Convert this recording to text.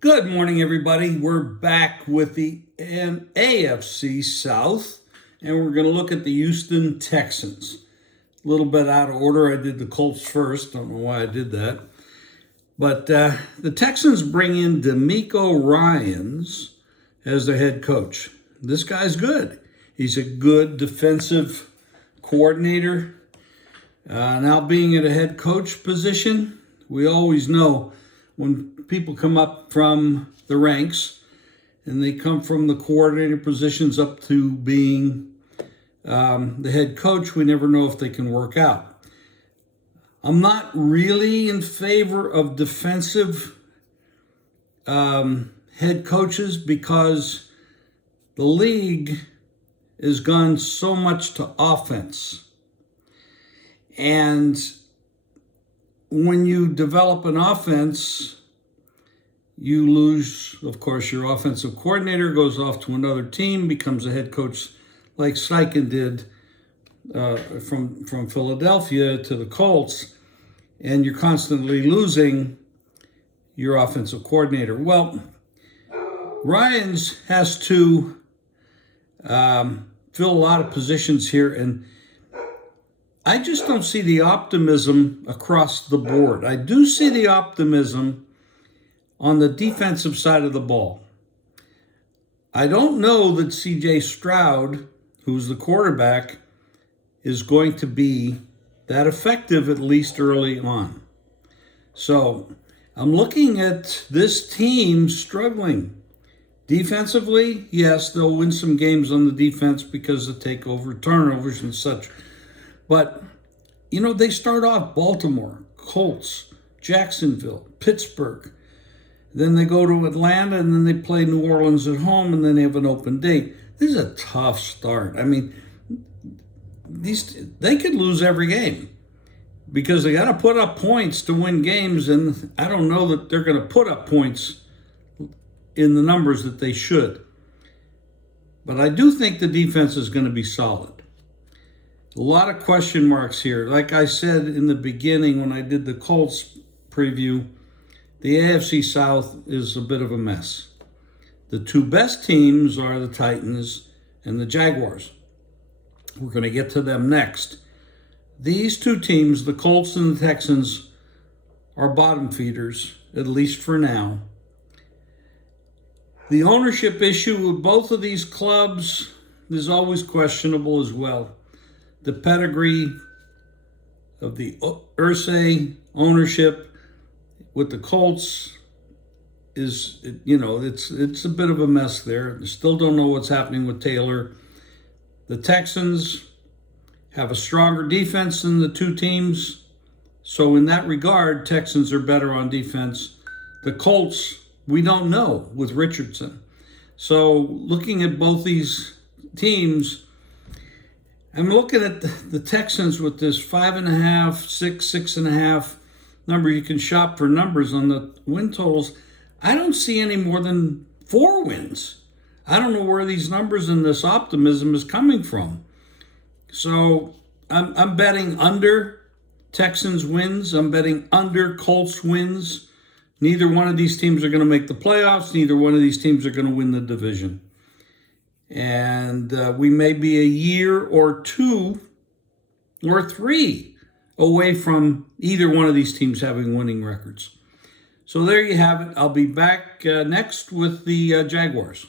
Good morning, everybody. We're back with the AFC South, and we're going to look at the Houston Texans. A little bit out of order. I did the Colts first. Don't know why I did that. But the Texans bring in D'Amico Ryans as their head coach. This guy's good. He's a good defensive coordinator. Now being at a head coach position, we always know when people come up from the ranks and they come from the coordinator positions up to being the head coach, we never know if they can work out. I'm not really in favor of defensive head coaches because the league has gone so much to offense. And when you develop an offense, you lose, of course, your offensive coordinator, goes off to another team, becomes a head coach like Steichen did from Philadelphia to the Colts, and you're constantly losing your offensive coordinator. Well, Ryans has to fill a lot of positions here, and I just don't see the optimism across the board. I do see the optimism on the defensive side of the ball. I don't know that C.J. Stroud, who's the quarterback, is going to be that effective, at least early on. So I'm looking at this team struggling. Defensively, yes, they'll win some games on the defense because of takeover, turnovers and such. But, they start off Baltimore, Colts, Jacksonville, Pittsburgh. Then they go to Atlanta, and then they play New Orleans at home, and then they have an open date. This is a tough start. I mean, they could lose every game because they got to put up points to win games, and I don't know that they're going to put up points in the numbers that they should. But I do think the defense is going to be solid. A lot of question marks here. Like I said in the beginning when I did the Colts preview, the AFC South is a bit of a mess. The two best teams are the Titans and the Jaguars. We're going to get to them next. These two teams, the Colts and the Texans, are bottom feeders, at least for now. The ownership issue with both of these clubs is always questionable as well. The pedigree of the Irsay ownership with the Colts is, it's a bit of a mess there. Still don't know what's happening with Taylor. The Texans have a stronger defense than the two teams. So in that regard, Texans are better on defense. The Colts, we don't know with Richardson. So looking at both these teams, I'm looking at the Texans with this 5.5, 6.5 number. You can shop for numbers on the win totals. I don't see any more than 4 wins. I don't know where these numbers and this optimism is coming from. So I'm betting under Texans wins. I'm betting under Colts wins. Neither one of these teams are going to make the playoffs. Neither one of these teams are going to win the division. And we may be a year or 2 or 3 away from either one of these teams having winning records. So there you have it. I'll be back next with the Jaguars.